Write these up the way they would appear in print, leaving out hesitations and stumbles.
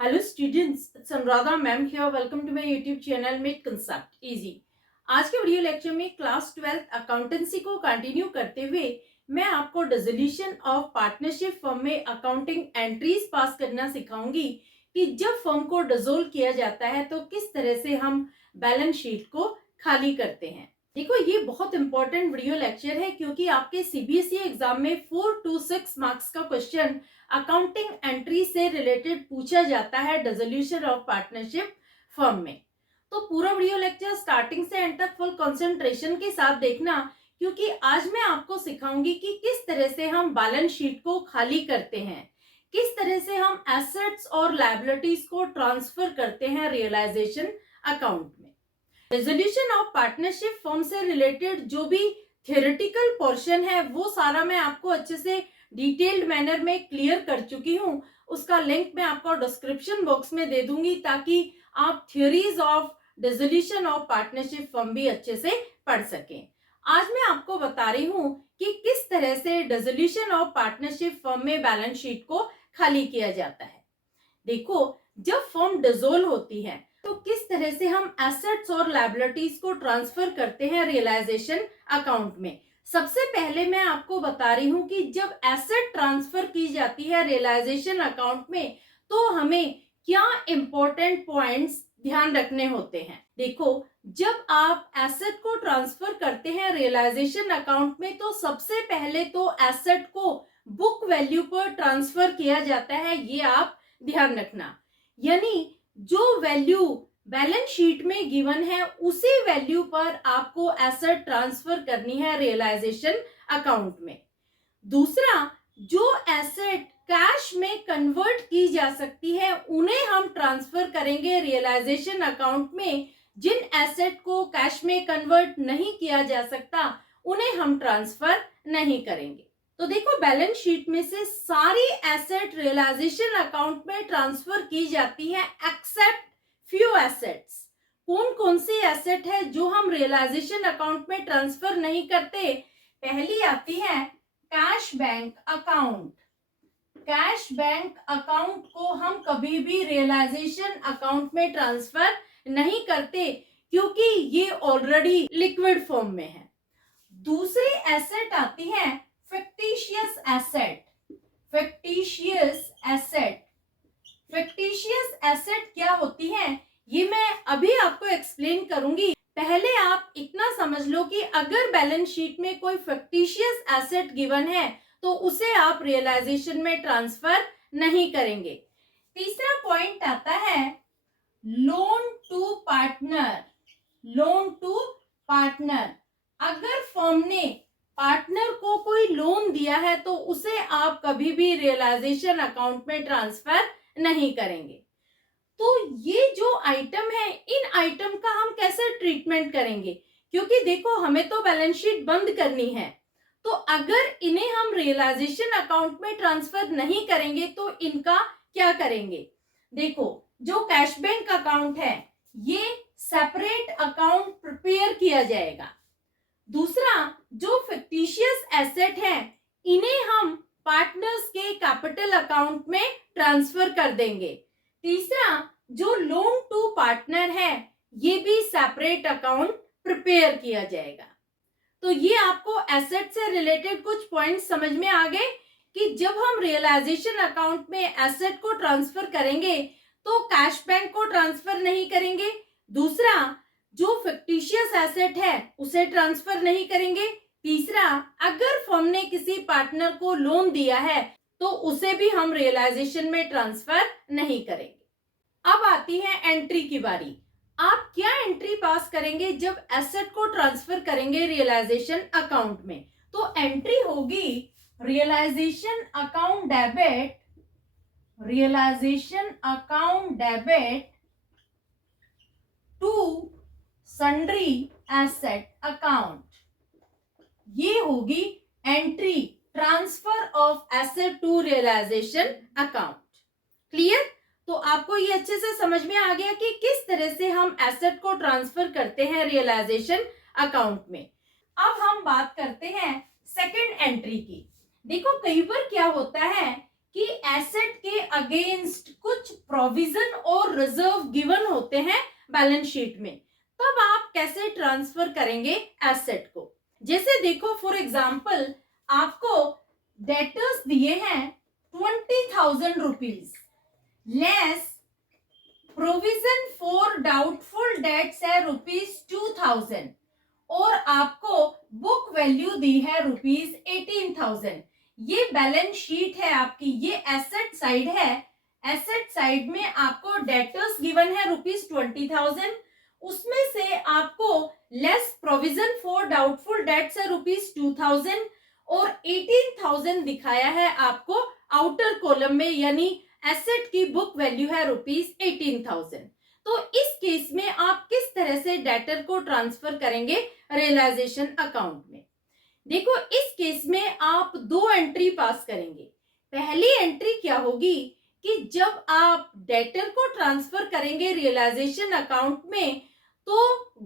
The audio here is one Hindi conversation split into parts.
Hello students, it's Anuradha ma'am here. Welcome to my YouTube channel Make Concept Easy. आज के वीडियो लेक्चर में क्लास 12 अकाउंटेंसी को कंटिन्यू करते हुए मैं आपको डिसोल्यूशन ऑफ पार्टनरशिप फर्म में अकाउंटिंग एंट्रीज पास करना सिखाऊंगी कि जब फर्म को डिसोल्व किया जाता है तो किस तरह से हम बैलेंस शीट को खाली करते हैं। देखो, ये बहुत इंपॉर्टेंट वीडियो लेक्चर है क्योंकि आपके सीबीएसई एग्जाम में 4 to 6 मार्क्स का क्वेश्चन अकाउंटिंग एंट्री से रिलेटेड पूछा जाता है डिसोल्यूशन ऑफ पार्टनरशिप फर्म में। तो पूरा वीडियो लेक्चर स्टार्टिंग से एंड तक फुल कंसंट्रेशन के साथ देखना, क्योंकि आज मैं आपको सिखाऊंगी कि किस तरह से हम बैलेंस शीट को खाली करते हैं, किस तरह से हम एसेट्स और लायबिलिटीज को ट्रांसफर करते हैं रियलाइजेशन अकाउंट में। रेजोल्यूशन ऑफ पार्टनरशिप फर्म से रिलेटेड जो भी थियोरेटिकल पोर्शन है वो सारा मैं आपको अच्छे से डिटेल्ड मैनर में क्लियर कर चुकी हूँ। उसका लिंक मैं आपको डिस्क्रिप्शन बॉक्स में दे दूंगी ताकि आप theories of dissolution of partnership firm भी अच्छे से पढ़ सकें। आज मैं आपको बता रही हूँ कि किस तरह से डिसोल्यूशन ऑफ पार्टनरशिप फर्म में बैलेंस शीट को खाली किया जाता है। देखो, जब फर्म डिसोल्व होती है तो किस तरह से हम एसेट्स और लायबिलिटीज को ट्रांसफर करते हैं रियलाइजेशन अकाउंट में। सबसे पहले मैं आपको बता रही हूं कि जब एसेट ट्रांसफर की जाती है रियलाइजेशन अकाउंट में तो हमें क्या इंपॉर्टेंट पॉइंट्स ध्यान रखने होते हैं। देखो, जब आप एसेट को ट्रांसफर करते हैं रियलाइजेशन अकाउंट में तो सबसे पहले तो एसेट को बुक वैल्यू पर ट्रांसफर किया जाता है, ये आप ध्यान रखना। यानी जो वैल्यू बैलेंस शीट में गिवन है उसी वैल्यू पर आपको एसेट ट्रांसफर करनी है रियलाइजेशन अकाउंट में। दूसरा, जो एसेट कैश में कन्वर्ट की जा सकती है उन्हें हम ट्रांसफर करेंगे रियलाइजेशन अकाउंट में। जिन एसेट को कैश में कन्वर्ट नहीं किया जा सकता उन्हें हम ट्रांसफर नहीं करेंगे। तो देखो, बैलेंस शीट में से सारी एसेट रियलाइजेशन अकाउंट में ट्रांसफर की जाती है एक्सेप्ट फ्यू एसेट्स। कौन कौन सी एसेट है जो हम रियलाइजेशन अकाउंट में ट्रांसफर नहीं करते? पहली आती है cash bank account. Cash bank account को हम कभी भी रियलाइजेशन अकाउंट में ट्रांसफर नहीं करते क्योंकि ये ऑलरेडी लिक्विड फॉर्म में है। दूसरी एसेट आती है fictitious asset। fictitious asset, fictitious asset क्या होती है ये मैं अभी आपको एक्सप्लेन करूंगी। पहले आप इतना समझ लो कि अगर बैलेंस शीट में कोई fictitious asset गिवन है तो उसे आप रियलाइजेशन में ट्रांसफर नहीं करेंगे। तीसरा पॉइंट आता है loan to partner. Loan to partner, अगर फर्म ने पार्टनर को कोई लोन दिया है तो उसे आप कभी भी रियलाइजेशन अकाउंट में ट्रांसफर नहीं करेंगे। तो ये जो आइटम है इन आइटम का हम कैसे ट्रीटमेंट करेंगे, क्योंकि देखो हमें तो बैलेंस शीट बंद करनी है। तो अगर इन्हें हम रियलाइजेशन अकाउंट में ट्रांसफर नहीं करेंगे तो इनका क्या करेंगे। देखो, जो कैश बैंक अकाउंट है ये सेपरेट अकाउंट प्रिपेयर किया जाएगा। दूसरा, जो फिक्टिशियस एसेट है इन्हें हम पार्टनर्स के कैपिटल अकाउंट में ट्रांसफर कर देंगे। तीसरा, जो लोन टू पार्टनर है ये भी सेपरेट अकाउंट प्रिपेयर किया जाएगा। तो ये आपको एसेट से रिलेटेड कुछ पॉइंट्स समझ में आ गए कि जब हम रियलाइजेशन अकाउंट में एसेट को ट्रांसफर करेंगे तो कैश बैंक को ट्रांसफर नहीं करेंगे। दूसरा, जो फिक्टिशियस एसेट है उसे ट्रांसफर नहीं करेंगे। तीसरा, अगर फर्म ने किसी पार्टनर को लोन दिया है तो उसे भी हम रियलाइजेशन में ट्रांसफर नहीं करेंगे। अब आती है एंट्री की बारी। आप क्या एंट्री पास करेंगे जब एसेट को ट्रांसफर करेंगे रियलाइजेशन अकाउंट में। तो एंट्री होगी realisation account debit. Realisation account debit to sundry asset account. ये होगी entry transfer of asset to realisation account. Clear? तो आपको ये अच्छे से समझ में आ गया कि किस तरह से हम एसेट को ट्रांसफर करते हैं रियलाइजेशन अकाउंट में। अब हम बात करते हैं सेकंड एंट्री की। देखो, कई बार क्या होता है कि एसेट के अगेंस्ट कुछ प्रोविजन और रिजर्व गिवन होते हैं बैलेंस शीट में, तब आप कैसे ट्रांसफर करेंगे एसेट को। जैसे देखो फॉर एग्जांपल आपको डेटर्स दिए हैं 20,000 rupees, less provision for doubtful dates है ₹2,000 और आपको बुक वैल्यू दी है ₹18,000। ये बैलेंस शीट है आपकी, ये एसेट साइड है। एसेट साइड में आपको डेटर्स गिवन है ₹20,000, उसमें से आपको less provision for doubtful dates है ₹2,000 और 18,000 दिखाया है आपको आउटर कॉलम में, यानी एसेट की बुक वैल्यू है ₹18,000। तो इस केस में आप किस तरह से डेटर को ट्रांसफर करेंगे रियलाइजेशन अकाउंट में। देखो इस केस में आप दो एंट्री पास करेंगे। पहली एंट्री क्या होगी कि जब आप डेटर को ट्रांसफर करेंगे रियलाइजेशन अकाउंट में तो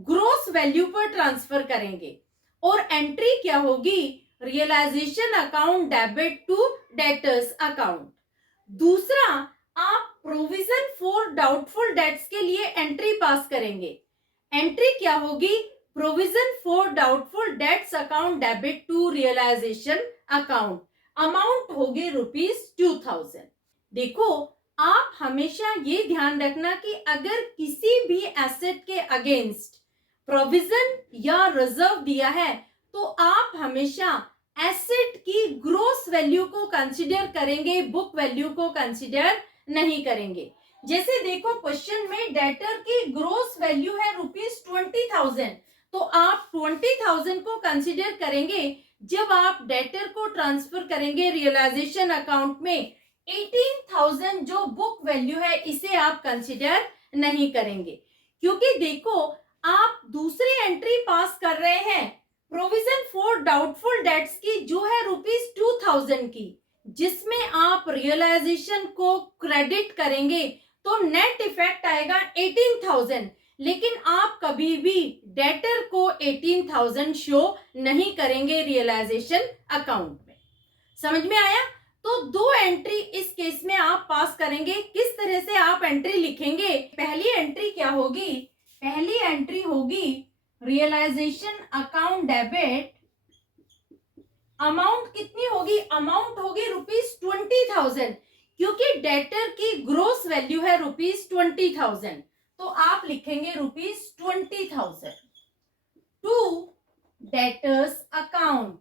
ग्रोस वैल्यू पर ट्रांसफर करेंगे, और एंट्री क्या होगी, realisation account debit to debtors account. दूसरा, आप प्रोविजन फॉर डाउटफुल डेट्स के लिए एंट्री पास करेंगे। एंट्री क्या होगी, provision for doubtful debts account debit to realisation account, amount होगी ₹2,000। देखो आप हमेशा ये ध्यान रखना कि अगर किसी भी एसेट के अगेंस्ट प्रोविजन या रिजर्व दिया है तो आप हमेशा एसेट की ग्रोस वैल्यू को कंसीडर करेंगे, बुक वैल्यू को कंसीडर नहीं करेंगे। जैसे देखो क्वेश्चन में डेटर की ग्रोस वैल्यू है ₹20,000, तो आप 20,000 को कंसीडर करेंगे। जब आप डेटर को ट्रांसफर करेंगे रियलाइजेशन अकाउंट में 18,000 जो बुक वैल्यू है इसे आप कंसीडर नहीं करेंगे, क्योंकि देखो आप दूसरी एंट्री पास कर रहे हैं प्रोविजन फॉर डाउटफुल डेट्स की जो है ₹2,000 की, जिसमें आप रियलाइजेशन को क्रेडिट करेंगे तो नेट इफेक्ट आएगा 18,000, लेकिन आप कभी भी डेटर को 18,000 शो नहीं करेंगे रियलाइजेशन अकाउंट में। समझ में आया? तो दो एंट्री इस केस में आप पास करेंगे। किस तरह से आप एंट्री लिखेंगे, पहली एंट्री क्या होगी, पहली एंट्री होगी रियलाइजेशन अकाउंट डेबिट, अमाउंट कितनी होगी, अमाउंट होगी ₹20,000, क्योंकि डेटर की ग्रोस वैल्यू है ₹20,000, तो आप लिखेंगे ₹20,000 to debtors account,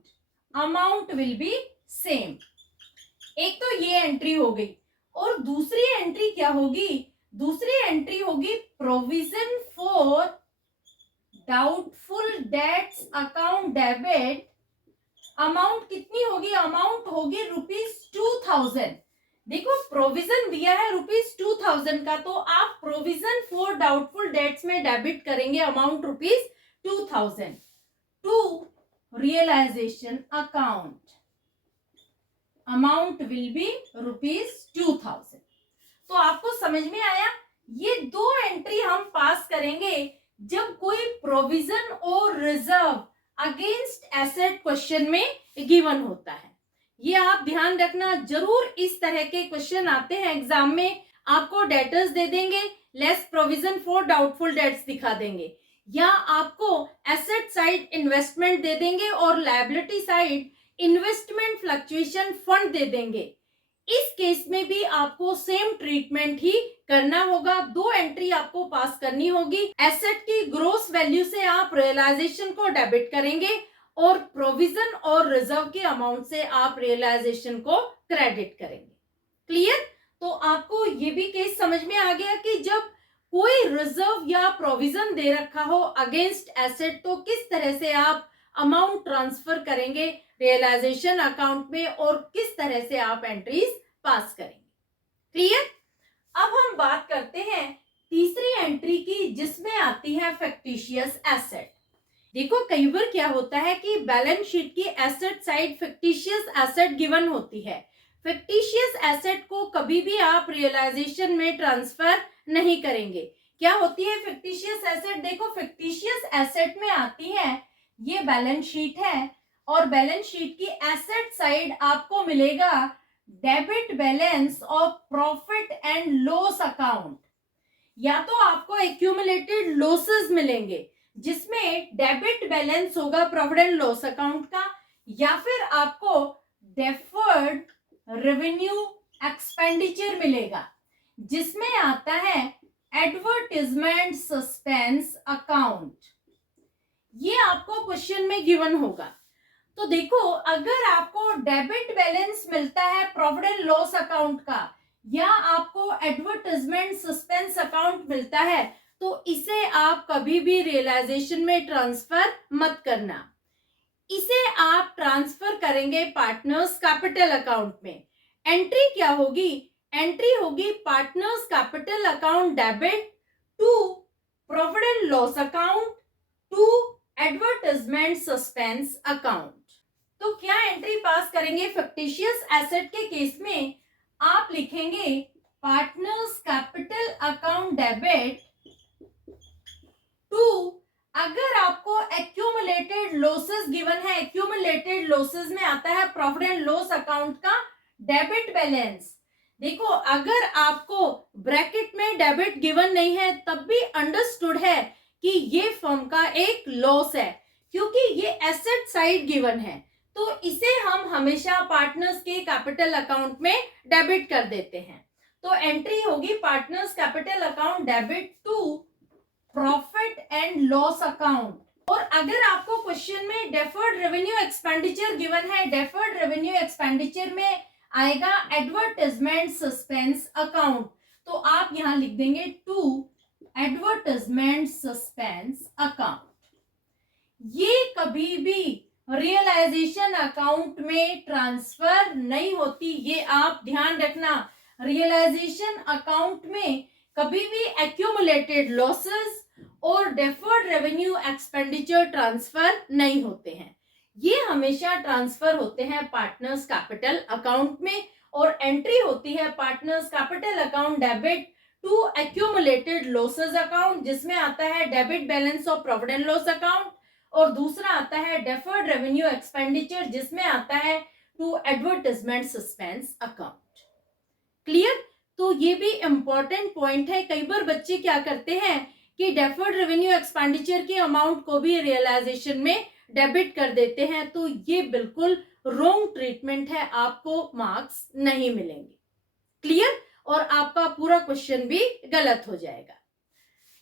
amount will be same. एक तो ये एंट्री हो गई, और दूसरी एंट्री क्या होगी, दूसरी एंट्री होगी provision for doubtful debts account debit, amount कितनी होगी, अमाउंट होगी ₹2,000। देखो प्रोविजन दिया है ₹2,000 का, तो आप प्रोविजन फॉर डाउटफुल डेट्स में डेबिट करेंगे amount ₹2,000 to realisation account, amount will be ₹2,000। तो आपको समझ में आया, ये दो एंट्री हम पास करेंगे जब कोई प्रोविजन और रिजर्व अगेंस्ट एसेट क्वेश्चन में गिवन होता है। ये आप ध्यान रखना, जरूर इस तरह के क्वेश्चन आते हैं एग्जाम में, आपको डेटर्स दे देंगे, less provision for doubtful dates दिखा देंगे, या आपको एसेट साइड इन्वेस्टमेंट दे देंगे और liability side investment fluctuation fund दे देंगे। इस केस में भी आपको सेम ट्रीटमेंट ही करना होगा, दो एंट्री आपको पास करनी होगी। एसेट की ग्रोस वैल्यू से आप रियलाइजेशन को डेबिट करेंगे और प्रोविजन और रिजर्व के अमाउंट से आप रियलाइजेशन को क्रेडिट करेंगे। क्लियर? तो आपको ये भी केस समझ में आ गया कि जब कोई रिजर्व या प्रोविजन दे रखा हो अगेंस्ट एसेट तो किस तरह से आप अमाउंट ट्रांसफर करेंगे रियलाइजेशन अकाउंट में और किस तरह से आप एंट्रीज पास करेंगे। क्लियर? अब हम बात करते हैं तीसरी एंट्री की, जिसमें आती है फिक्टिशियस एसेट। देखो कई बार क्या होता है कि बैलेंस शीट की asset side fictitious asset given होती है। फिक्टिशियस एसेट को कभी भी आप रियलाइजेशन में ट्रांसफर नहीं करेंगे। क्या होती है फिक्टिशियस एसेट? देखो फिक्टिशियस एसेट में आती है, ये बैलेंस शीट है और बैलेंस शीट की एसेट साइड आपको मिलेगा debit balance of profit and loss account. या तो आपको एक्यूमुलेटेड लॉसेस मिलेंगे जिसमें डेबिट बैलेंस होगा प्रॉफिट एंड लॉस अकाउंट का, या फिर आपको डेफर्ड रेवेन्यू एक्सपेंडिचर मिलेगा जिसमें आता है एडवर्टाइजमेंट सस्पेंस अकाउंट। ये आपको क्वेश्चन में गिवन होगा। तो देखो, अगर आपको डेबिट बैलेंस मिलता है प्रॉफिट एंड लॉस अकाउंट का, या आपको एडवर्टाइजमेंट सस्पेंस अकाउंट मिलता है, तो इसे आप कभी भी रियलाइजेशन में ट्रांसफर मत करना। इसे आप ट्रांसफर करेंगे पार्टनर्स कैपिटल अकाउंट में। एंट्री क्या होगी? एंट्री होगी partners capital account debit to profit and loss account to advertisement suspense account. तो क्या एंट्री पास करेंगे? फिक्टिशियस एसेट के केस में आप लिखेंगे partners capital account debit to, अगर आपको एक्यूमुलेटेड लॉसेस गिवन है, एक्यूमुलेटेड लॉसेस में आता है प्रॉफिट एंड लॉस अकाउंट का डेबिट बैलेंस। देखो, अगर आपको ब्रैकेट में डेबिट गिवन नहीं है तब भी अंडरस्टूड है कि ये फर्म का एक लॉस है, क्योंकि ये एसेट साइड गिवन है, तो इसे हम हमेशा पार्टनर्स के कैपिटल अकाउंट में डेबिट कर देते हैं। तो एंट्री होगी partners capital account debit to profit and loss account. और अगर आपको क्वेश्चन में डेफर्ड रेवेन्यू एक्सपेंडिचर गिवन है, डेफर्ड रेवेन्यू एक्सपेंडिचर में आएगा एडवर्टाइजमेंट सस्पेंस अकाउंट, तो आप यहां लिख देंगे टू एडवर्टाइजमेंट सस्पेंस अकाउंट। ये कभी भी रियलाइजेशन अकाउंट में ट्रांसफर नहीं होती, ये आप ध्यान रखना। रियलाइजेशन अकाउंट में कभी भी एक्यूमुलेटेड लॉसेस और डेफर्ड रेवेन्यू एक्सपेंडिचर ट्रांसफर नहीं होते हैं, ये हमेशा ट्रांसफर होते हैं पार्टनर्स कैपिटल अकाउंट में। और एंट्री होती है partners capital account debit to accumulated losses account, जिसमें आता है debit balance of profit and loss account, और दूसरा आता है डेफर्ड रेवेन्यू एक्सपेंडिचर जिसमें आता है to advertisement suspense account. Clear? तो ये भी इंपॉर्टेंट पॉइंट है। कई बार बच्चे क्या करते हैं कि डेफर्ड रेवेन्यू एक्सपेंडिचर के अमाउंट को भी रियलाइजेशन में डेबिट कर देते हैं, तो ये बिल्कुल रॉन्ग ट्रीटमेंट है, आपको मार्क्स नहीं मिलेंगे। क्लियर? और आपका पूरा क्वेश्चन भी गलत हो जाएगा।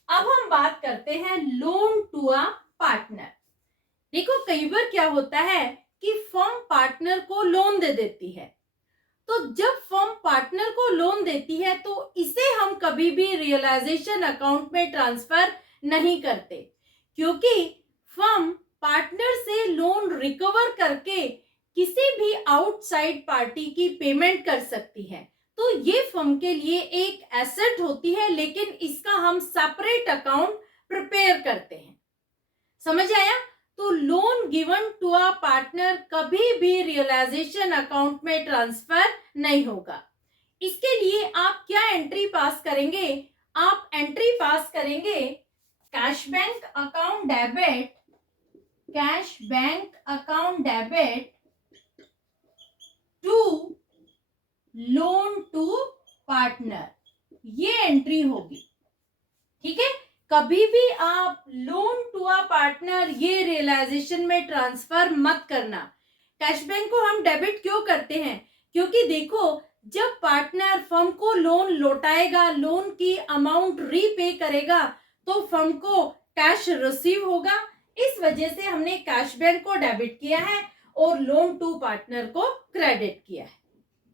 अब हम बात करते हैं लोन टू अ पार्टनर। देखो, कई बार क्या होता है कि फर्म पार्टनर को लोन दे देती है, तो जब फर्म पार्टनर को लोन देती है तो इसे हम कभी भी रियलाइजेशन अकाउंट में ट्रांसफर नहीं करते, क्योंकि फर्म पार्टनर से लोन रिकवर करके किसी भी आउटसाइड पार्टी की पेमेंट कर सकती है, तो ये फर्म के लिए एक एसेट होती है, लेकिन इसका हम सेपरेट अकाउंट प्रिपेयर करते हैं। समझ आया? तो loan given to a partner कभी भी रियलाइजेशन अकाउंट में ट्रांसफर नहीं होगा। इसके लिए आप क्या एंट्री पास करेंगे? आप एंट्री पास करेंगे cash bank account debit, cash bank account debit to loan to partner, ये एंट्री होगी। ठीक है? कभी भी आप लोन टू अ पार्टनर ये रियलाइजेशन में ट्रांसफर मत करना। कैश बैंक को हम डेबिट क्यों करते हैं? क्योंकि देखो, जब पार्टनर फर्म को लोन लौटाएगा, लोन की अमाउंट रीपे करेगा, तो फर्म को कैश रिसीव होगा। इस वजह से हमने कैश बैंक को डेबिट किया है और लोन टू पार्टनर को क्रेडिट किया है।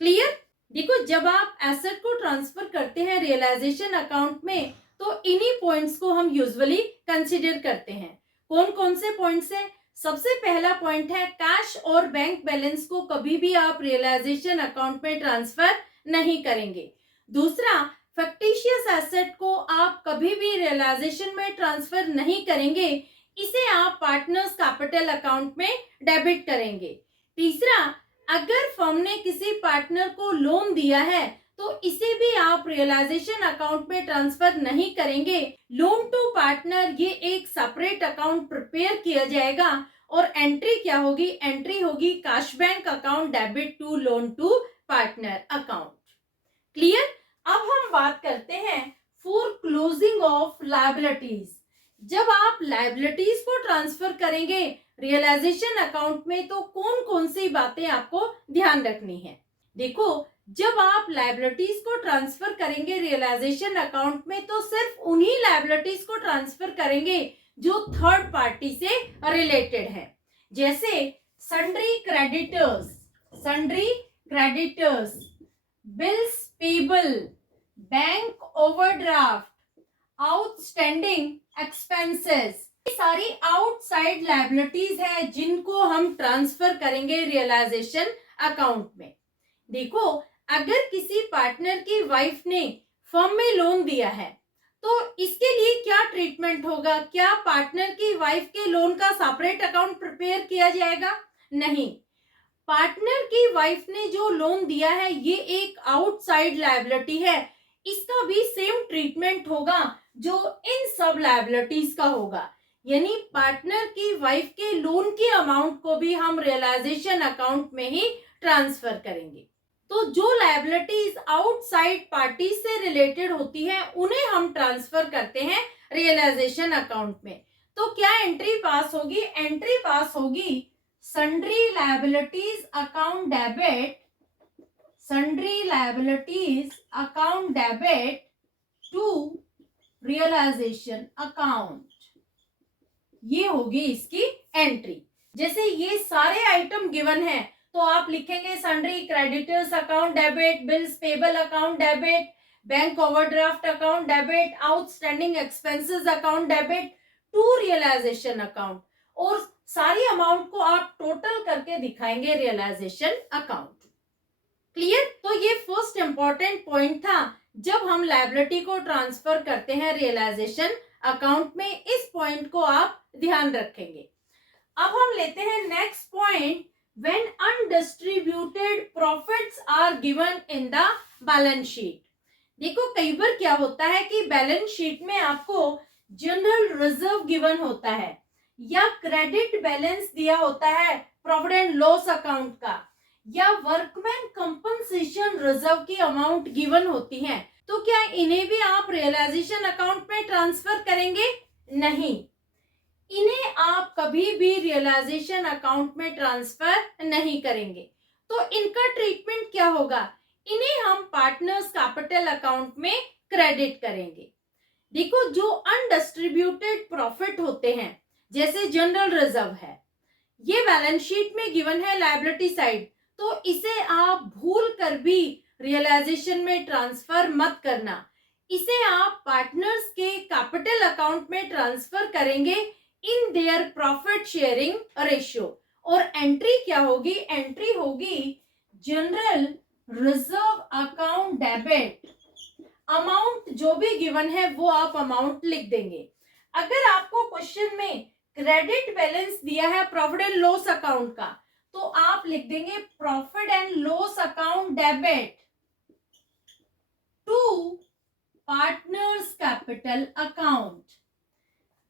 क्लियर? देखो, जब आप एसेट को ट्रांसफर करते हैं रियलाइजेशन अकाउंट में, तो इन्हीं पॉइंट्स को हम यूजुअली कंसीडर करते हैं। कौन कौन से पॉइंट्स हैं? सबसे पहला पॉइंट है कैश और बैंक बैलेंस को कभी भी आप रियलाइजेशन अकाउंट में ट्रांसफर नहीं करेंगे। दूसरा, फैक्टिशियस एसेट को आप कभी भी रियलाइजेशन में ट्रांसफर नहीं करेंगे, इसे आप पार्टनर्स कैपिटल अकाउंट में डेबिट करेंगे। तीसरा, अगर फर्म ने किसी पार्टनर को लोन दिया है तो इसे भी आप रियलाइजेशन अकाउंट में ट्रांसफर नहीं करेंगे। लोन टू पार्टनर ये एक सेपरेट अकाउंट प्रिपेयर किया जाएगा और एंट्री क्या होगी? एंट्री होगी cash bank account debit to loan to partner account. Clear? अब हम बात करते हैं फॉर क्लोजिंग ऑफ लायबिलिटीज। जब आप लायबिलिटीज को ट्रांसफर करेंगे रियलाइजेशन अकाउंट में तो कौन कौन सी बातें आपको ध्यान रखनी है। देखो, जब आप लायबिलिटीज को ट्रांसफर करेंगे रियलाइजेशन अकाउंट में तो सिर्फ उन्हीं लायबिलिटीज को ट्रांसफर करेंगे जो थर्ड पार्टी से रिलेटेड है। जैसे sundry creditors, bills payable, bank overdraft, outstanding expenses, ये सारी आउटसाइड लायबिलिटीज हैं जिनको हम ट्रांसफर करेंगे रियलाइजेशन अकाउंट में। देखो, अगर किसी पार्टनर की वाइफ ने फर्म में लोन दिया है तो इसके लिए क्या ट्रीटमेंट होगा? क्या पार्टनर की वाइफ के लोन का सेपरेट अकाउंट प्रिपेयर किया जाएगा? नहीं। पार्टनर की वाइफ ने जो लोन दिया है ये एक आउटसाइड लायबिलिटी है, इसका भी सेम ट्रीटमेंट होगा जो इन सब लायबिलिटीज का होगा। यानी पार्टनर की वाइफ के लोन की अमाउंट को भी हम रियलाइजेशन अकाउंट में ही ट्रांसफर करेंगे। तो जो लायबिलिटीज आउटसाइड पार्टी से रिलेटेड होती है उन्हें हम ट्रांसफर करते हैं रियलाइजेशन अकाउंट में। तो क्या एंट्री पास होगी? एंट्री पास होगी sundry liabilities account debit to realisation account. ये होगी इसकी एंट्री। जैसे ये सारे आइटम गिवन है तो आप लिखेंगे sundry creditors account debit, bills payable account debit, bank overdraft account debit, outstanding expenses account debit to realisation account, और सारी अमाउंट को आप टोटल करके दिखाएंगे रियलाइजेशन अकाउंट। क्लियर? तो ये फर्स्ट इंपॉर्टेंट पॉइंट था जब हम लायबिलिटी को ट्रांसफर करते हैं रियलाइजेशन अकाउंट में। इस पॉइंट को आप ध्यान रखेंगे। अब हम लेते हैं next point, when undistributed profits are given in the balance sheet। देखो, कई बार क्या होता है कि बैलेंस शीट में आपको जनरल रिजर्व गिवन होता है या क्रेडिट बैलेंस दिया होता है प्रॉफिट एंड लॉस अकाउंट का, या वर्कमैन कंपनसेशन रिजर्व की अमाउंट गिवन होती है। तो क्या इन्हें भी आप रियलाइजेशन अकाउंट में ट्रांसफर करेंगे? नहीं, इन्हें आप कभी भी रियलाइजेशन अकाउंट में ट्रांसफर नहीं करेंगे। तो इनका ट्रीटमेंट क्या होगा? इन्हें हम पार्टनर्स कैपिटल अकाउंट में क्रेडिट करेंगे। देखो, जो अनडिस्ट्रीब्यूटेड प्रॉफिट होते हैं जैसे जनरल रिजर्व है, ये बैलेंस शीट में गिवन है लायबिलिटी साइड, तो इसे आप भूल कर भी रियलाइजेशन में ट्रांसफर मत करना। इसे आप पार्टनर्स के कैपिटल अकाउंट में ट्रांसफर करेंगे in their profit sharing ratio. और एंट्री क्या होगी? एंट्री होगी general reserve account debit. Amount जो भी गिवन है वो आप अमाउंट लिख देंगे। अगर आपको क्वेश्चन में क्रेडिट बैलेंस दिया है प्रॉफिट एंड लॉस अकाउंट का, तो आप लिख देंगे profit and loss account debit to partners capital account.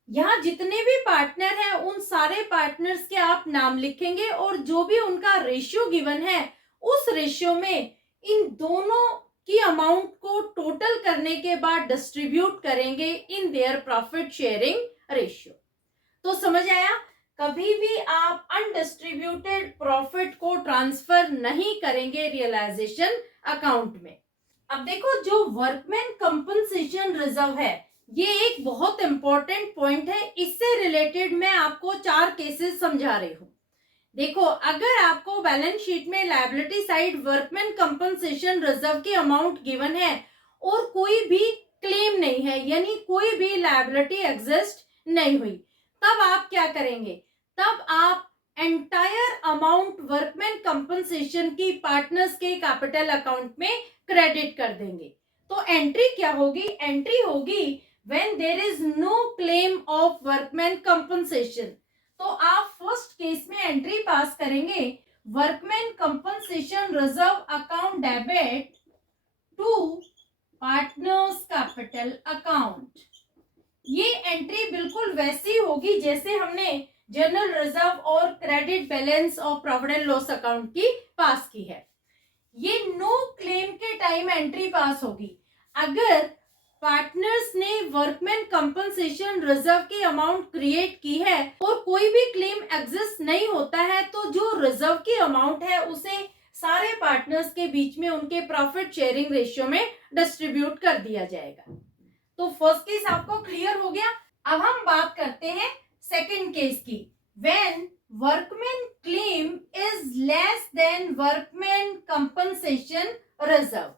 यहाँ जितने भी पार्टनर हैं उन सारे पार्टनर्स के आप नाम लिखेंगे और जो भी उनका रेशियो गिवन है उस रेशियो में इन दोनों की अमाउंट को टोटल करने के बाद डिस्ट्रीब्यूट करेंगे in their profit sharing ratio. तो समझ आया? कभी भी आप अनडिस्ट्रीब्यूटेड प्रॉफिट को ट्रांसफर नहीं करेंगे रियलाइजेशन अकाउंट में। अब देखो, जो वर्कमैन कंपनसेशन रिजर्व है ये एक बहुत इंपॉर्टेंट पॉइंट है। इससे रिलेटेड मैं आपको 4 केसेस समझा रही हूँ। देखो, अगर आपको बैलेंस शीट में liability side workman compensation reserve की अमाउंट गिवन है और कोई भी क्लेम नहीं है, यानी कोई भी लायबिलिटी एग्जिस्ट नहीं हुई, तब आप क्या करेंगे? तब आप एंटायर अमाउंट वर्कमैन कंपनसेशन की पार्टनर्स के कैपिटल अकाउंट में क्रेडिट कर देंगे। तो एंट्री क्या होगी? एंट्री होगी when there is no claim of workman compensation। तो आप फर्स्ट केस में एंट्री पास करेंगे workman compensation reserve account debit to partners capital account. ये एंट्री बिल्कुल वैसी होगी जैसे हमने जनरल रिजर्व और क्रेडिट बैलेंस और प्रॉफिट एंड लॉस अकाउंट की पास की है। ये नो क्लेम के टाइम एंट्री पास होगी। अगर पार्टनर्स ने वर्कमैन कंपनसेशन रिजर्व की अमाउंट क्रिएट की है और कोई भी क्लेम एग्जिस्ट नहीं होता है, तो जो रिजर्व की अमाउंट है उसे सारे पार्टनर्स के बीच में उनके प्रॉफिट शेयरिंग रेशियो में डिस्ट्रीब्यूट कर दिया जाएगा। तो फर्स्ट केस आपको क्लियर हो गया। अब हम बात करते हैं सेकंड केस की। When workman claim is less than workman compensation reserve.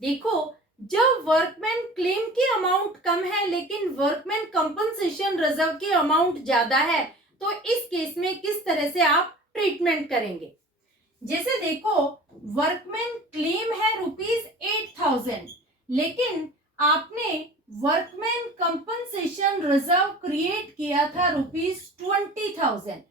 देखो, जब वर्कमैन क्लेम की अमाउंट कम है लेकिन वर्कमैन कंपनसेशन रिजर्व की अमाउंट ज्यादा है, तो इस केस में किस तरह से आप ट्रीटमेंट करेंगे? जैसे देखो, वर्कमैन क्लेम है ₹8,000, लेकिन आपने वर्कमैन कंपनसेशन रिजर्व क्रिएट किया था ₹20,000।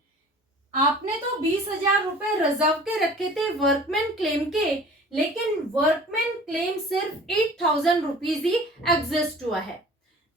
आपने तो 20,000 रुपए रिजर्व के रखे थे वर्कमैन क्लेम के, लेकिन वर्कमैन क्लेम सिर्फ 8,000 रुपीज ही एग्जिस्ट हुआ है।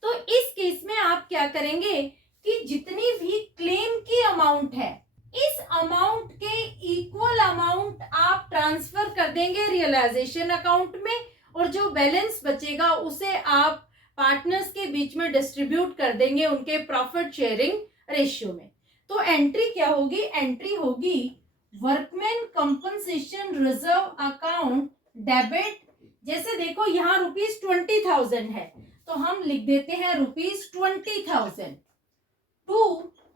तो इस केस में आप क्या करेंगे कि जितनी भी क्लेम की अमाउंट है, इस अमाउंट के इक्वल अमाउंट आप ट्रांसफर कर देंगे रियलाइजेशन अकाउंट में, और जो बैलेंस बचेगा उसे आप पार्टनर्स के बीच में डिस्ट्रीब्यूट कर देंगे उनके प्रॉफिट शेयरिंग रेशियो में। तो एंट्री क्या होगी? एंट्री होगी workman compensation reserve account debit. जैसे देखो, यहाँ ₹20,000 है, तो हम लिख देते हैं ₹20,000 टू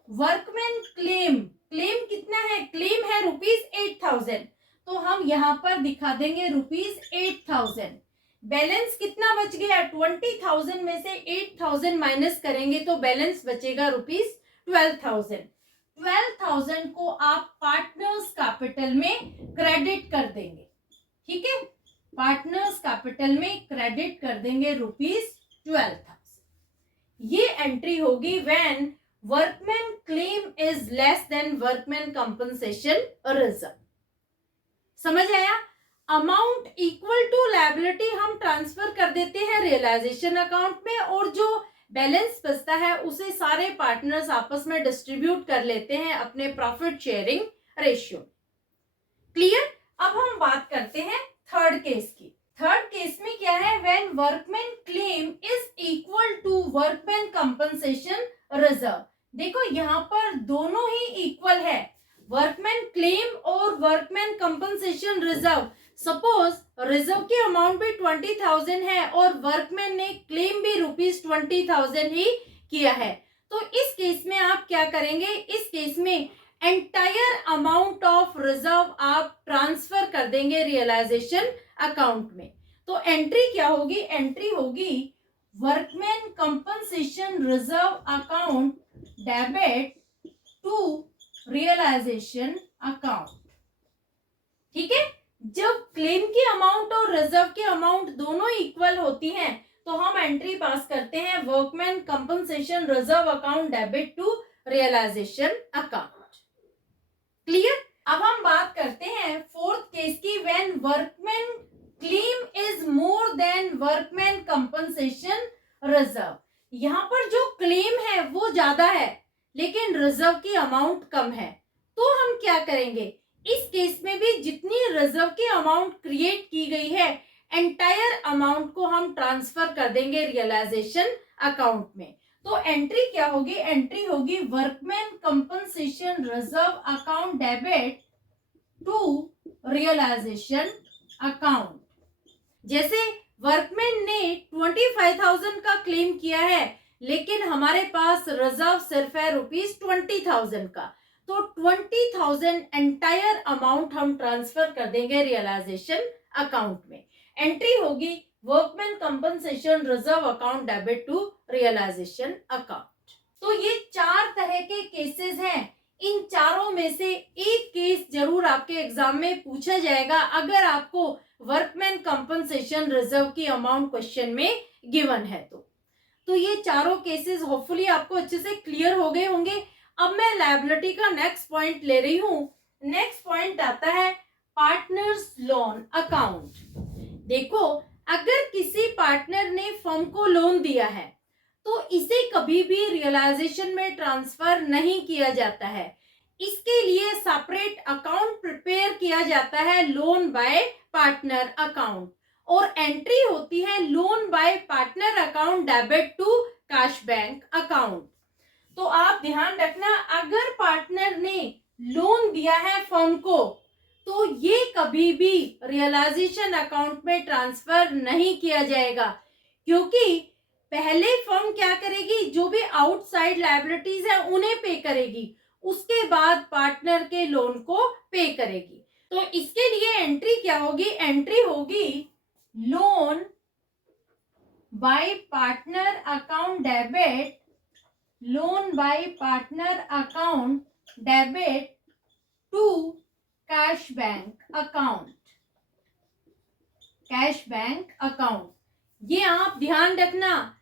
वर्कमैन क्लेम। क्लेम कितना है? क्लेम है ₹8,000, तो हम यहाँ पर दिखा देंगे ₹8,000। बैलेंस कितना बच गया? 20,000 में से 8,000 माइनस करेंगे तो बैलेंस बचेगा ₹12,000। 12,000 को आप पार्टनर्स कैपिटल में क्रेडिट कर देंगे। ठीक है, पार्टनर्स कैपिटल में क्रेडिट कर देंगे ₹12,000। ये एंट्री होगी when workman claim is less than workman compensation reserve. समझ आया? अमाउंट इक्वल टू लायबिलिटी हम ट्रांसफर कर देते हैं रियलाइजेशन अकाउंट में, और जो बैलेंस बचता है उसे सारे पार्टनर्स आपस में डिस्ट्रीब्यूट कर लेते हैं अपने प्रॉफिट शेयरिंग रेशियो। क्लियर? अब हम बात करते हैं थर्ड केस की। थर्ड केस में क्या है? When workman claim is equal to workman compensation reserve. देखो, यहाँ पर दोनों ही इक्वल है, वर्कमैन क्लेम और workman compensation reserve. Suppose reserve की अमाउंट भी 20,000 है और वर्कमैन ने क्लेम भी ₹20,000 ही किया है, तो इस केस में आप क्या करेंगे? इस केस में एंटायर अमाउंट ऑफ रिजर्व आप ट्रांसफर कर देंगे रियलाइजेशन अकाउंट में। तो एंट्री क्या होगी? एंट्री होगी workman compensation reserve account debit to realisation account. ठीक है, जब क्लेम की अमाउंट और रिजर्व की अमाउंट दोनों इक्वल होती हैं, तो हम एंट्री पास करते हैं workman compensation reserve account debit to realisation account. Clear? अब हम बात करते हैं फोर्थ केस की। When workman claim is more than workman compensation reserve. यहाँ पर जो क्लेम है वो ज्यादा है लेकिन रिजर्व की अमाउंट कम है, तो हम क्या करेंगे? इस केस में भी जितनी रिजर्व की अमाउंट क्रिएट की गई है, एंटायर अमाउंट को हम ट्रांसफर कर देंगे रियलाइजेशन अकाउंट में। तो एंट्री क्या होगी? एंट्री होगी workman compensation reserve account debit to realisation account. जैसे वर्कमैन ने 25,000 का क्लेम किया है, लेकिन हमारे पास रिजर्व सिर्फ है ₹20,000 का, तो 20,000 एंटायर अमाउंट हम ट्रांसफर कर देंगे रियलाइजेशन अकाउंट में। एंट्री होगी workman compensation reserve account debit to realisation account. तो ये 4 तरह के केसेस हैं। इन चारों में से एक केस जरूर आपके एग्जाम में पूछा जाएगा अगर आपको वर्कमैन कंपनसेशन रिजर्व की अमाउंट क्वेश्चन में गिवन है। तो ये चारों केसेस होपफुली आपको अच्छे से क्लियर हो गए होंगे। अब मैं लायबिलिटी का नेक्स्ट पॉइंट ले रही हूं। नेक्स्ट पॉइंट आता है पार्टनर्स लोन अकाउंट। देखो, अगर किसी पार्टनर ने फर्म को लोन दिया है तो इसे कभी भी रियलाइजेशन में ट्रांसफर नहीं किया जाता है। इसके लिए सेपरेट अकाउंट प्रिपेयर किया जाता है लोन बाय पार्टनर अकाउंट, और एंट्री होती है loan by partner account debit to cash bank account. तो आप ध्यान रखना, अगर पार्टनर ने लोन दिया है फर्म को तो ये कभी भी रियलाइजेशन अकाउंट में ट्रांसफर नहीं किया जाएगा, क्योंकि पहले फर्म क्या करेगी, जो भी आउटसाइड लायबिलिटीज है उन्हें पे करेगी, उसके बाद पार्टनर के लोन को पे करेगी। तो इसके लिए एंट्री क्या होगी, एंट्री होगी loan by partner account debit, loan by partner account debit to cash bank account, cash bank account. ये आप ध्यान रखना,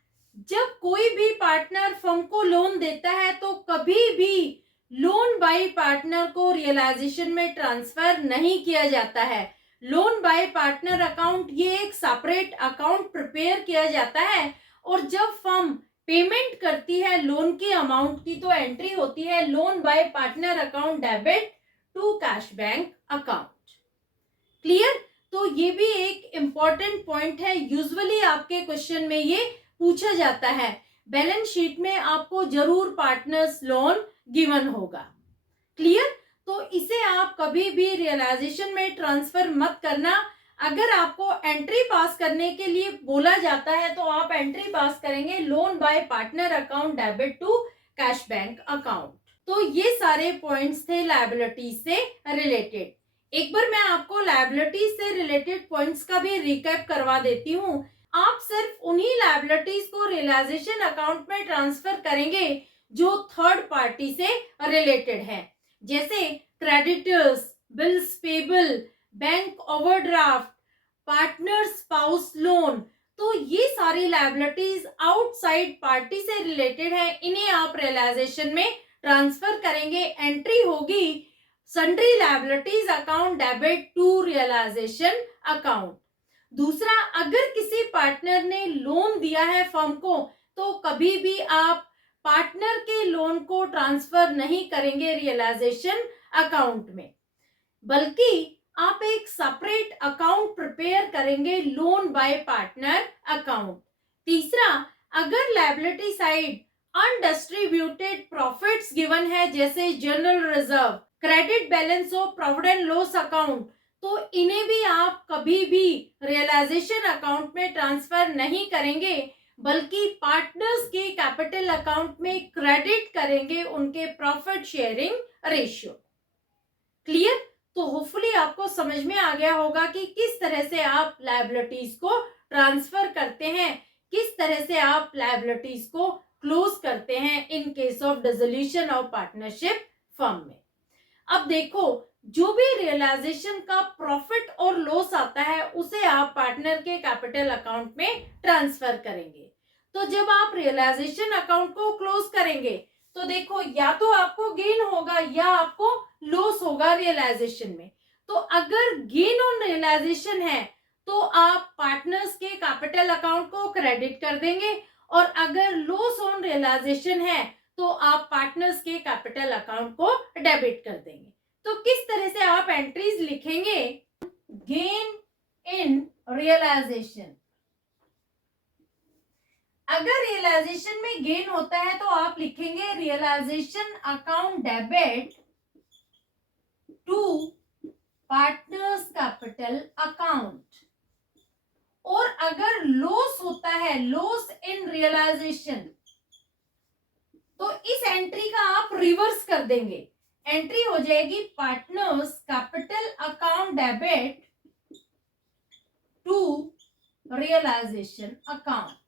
जब कोई भी पार्टनर फर्म को लोन देता है तो कभी भी लोन बाय पार्टनर को रियलाइजेशन में ट्रांसफर नहीं किया जाता है। लोन बाय पार्टनर अकाउंट ये एक सेपरेट अकाउंट प्रिपेयर किया जाता है, और जब फर्म पेमेंट करती है लोन की अमाउंट की तो एंट्री होती है loan by partner account debit to cash bank account. Clear? तो ये भी एक इंपॉर्टेंट पॉइंट है, यूजुअली आपके क्वेश्चन में ये पूछा जाता है। बैलेंस शीट में आपको जरूर पार्टनर्स लोन गिवन होगा। क्लियर? तो इसे आप कभी भी रियलाइजेशन में ट्रांसफर मत करना। अगर आपको एंट्री पास करने के लिए बोला जाता है तो आप एंट्री पास करेंगे loan by partner account debit to cash bank account. तो ये सारे पॉइंट्स थे लायबिलिटीज से रिलेटेड। एक बार मैं आपको लायबिलिटीज से रिलेटेड पॉइंट्स का भी रिकैप करवा देती हूँ। आप सिर्फ उन्हीं लायबिलिटीज को रियलाइजेशन अकाउंट में ट्रांसफर करेंगे जो थर्ड पार्टी से रिलेटेड है, जैसे creditors, bills payable, bank overdraft, partner spouse loan. तो ये सारी लायबिलिटीज आउटसाइड पार्टी से रिलेटेड है, इन्हें आप रियलाइजेशन में ट्रांसफर करेंगे। एंट्री होगी sundry liabilities account debit to realisation account. दूसरा, अगर किसी पार्टनर ने लोन दिया है फर्म को तो कभी भी आप पार्टनर के लोन को ट्रांसफर नहीं करेंगे रियलाइजेशन अकाउंट में, बल्कि आप एक सेपरेट अकाउंट प्रिपेयर करेंगे लोन बाय पार्टनर अकाउंट। तीसरा, अगर liability side undistributed profits given है, जैसे general reserve, credit balance of provident loss account, तो इन्हें भी आप कभी भी रियलाइजेशन अकाउंट में ट्रांसफर नहीं करेंगे, बल्कि पार्टनर्स के कैपिटल अकाउंट में क्रेडिट करेंगे उनके प्रॉफिट शेयरिंग रेशियो। क्लियर? तो होपफुली आपको समझ में आ गया होगा कि किस तरह से आप लायबिलिटीज को ट्रांसफर करते हैं, किस तरह से आप लायबिलिटीज को क्लोज करते हैं in case of dissolution of partnership firm में। अब देखो, जो भी रियलाइजेशन का प्रॉफिट और लॉस आता है उसे आप पार्टनर के कैपिटल अकाउंट में ट्रांसफर करेंगे। तो जब आप रियलाइजेशन अकाउंट को क्लोज करेंगे तो देखो, या तो आपको गेन होगा या आपको लॉस होगा रियलाइजेशन में। तो अगर गेन ऑन रियलाइजेशन है तो आप पार्टनर्स के कैपिटल अकाउंट को क्रेडिट कर देंगे, और अगर लॉस ऑन रियलाइजेशन है तो आप पार्टनर्स के कैपिटल अकाउंट को डेबिट कर देंगे। तो किस तरह से आप एंट्रीज लिखेंगे, गेन इन रियलाइजेशन। अगर रियलाइजेशन में गेन होता है तो आप लिखेंगे realisation account debit to partners capital account. और अगर लॉस होता है, लॉस इन रियलाइजेशन, तो इस एंट्री का आप रिवर्स कर देंगे। एंट्री हो जाएगी partners capital account debit to realisation account.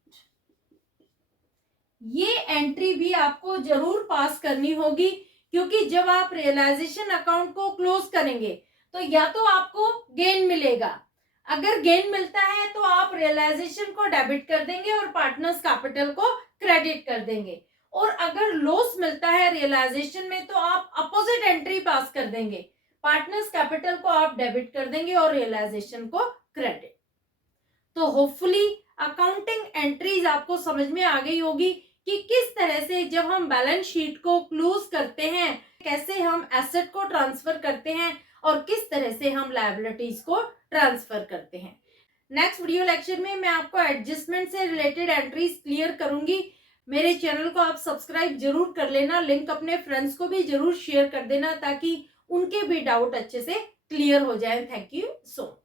ये एंट्री भी आपको जरूर पास करनी होगी, क्योंकि जब आप रियलाइजेशन अकाउंट को क्लोज करेंगे तो या तो आपको गेन मिलेगा, अगर गेन मिलता है तो आप रियलाइजेशन को डेबिट कर देंगे और पार्टनर्स कैपिटल को क्रेडिट कर देंगे, और अगर लॉस मिलता है रियलाइजेशन में तो आप अपोजिट एंट्री पास कर देंगे, पार्टनर्स कैपिटल को आप डेबिट कर देंगे और रियलाइजेशन को क्रेडिट। तो होपफुली अकाउंटिंग एंट्रीज आपको समझ में आ गई होगी कि किस तरह से जब हम बैलेंस शीट को क्लोज करते हैं, कैसे हम एसेट को ट्रांसफर करते हैं और किस तरह से हम लायबिलिटीज को ट्रांसफर करते हैं। नेक्स्ट वीडियो लेक्चर में मैं आपको एडजस्टमेंट से रिलेटेड एंट्रीज क्लियर करूंगी। मेरे चैनल को आप सब्सक्राइब जरूर कर लेना, लिंक अपने फ्रेंड्स को भी जरूर शेयर कर देना ताकि उनके भी डाउट अच्छे से क्लियर हो जाए। Thank you so much.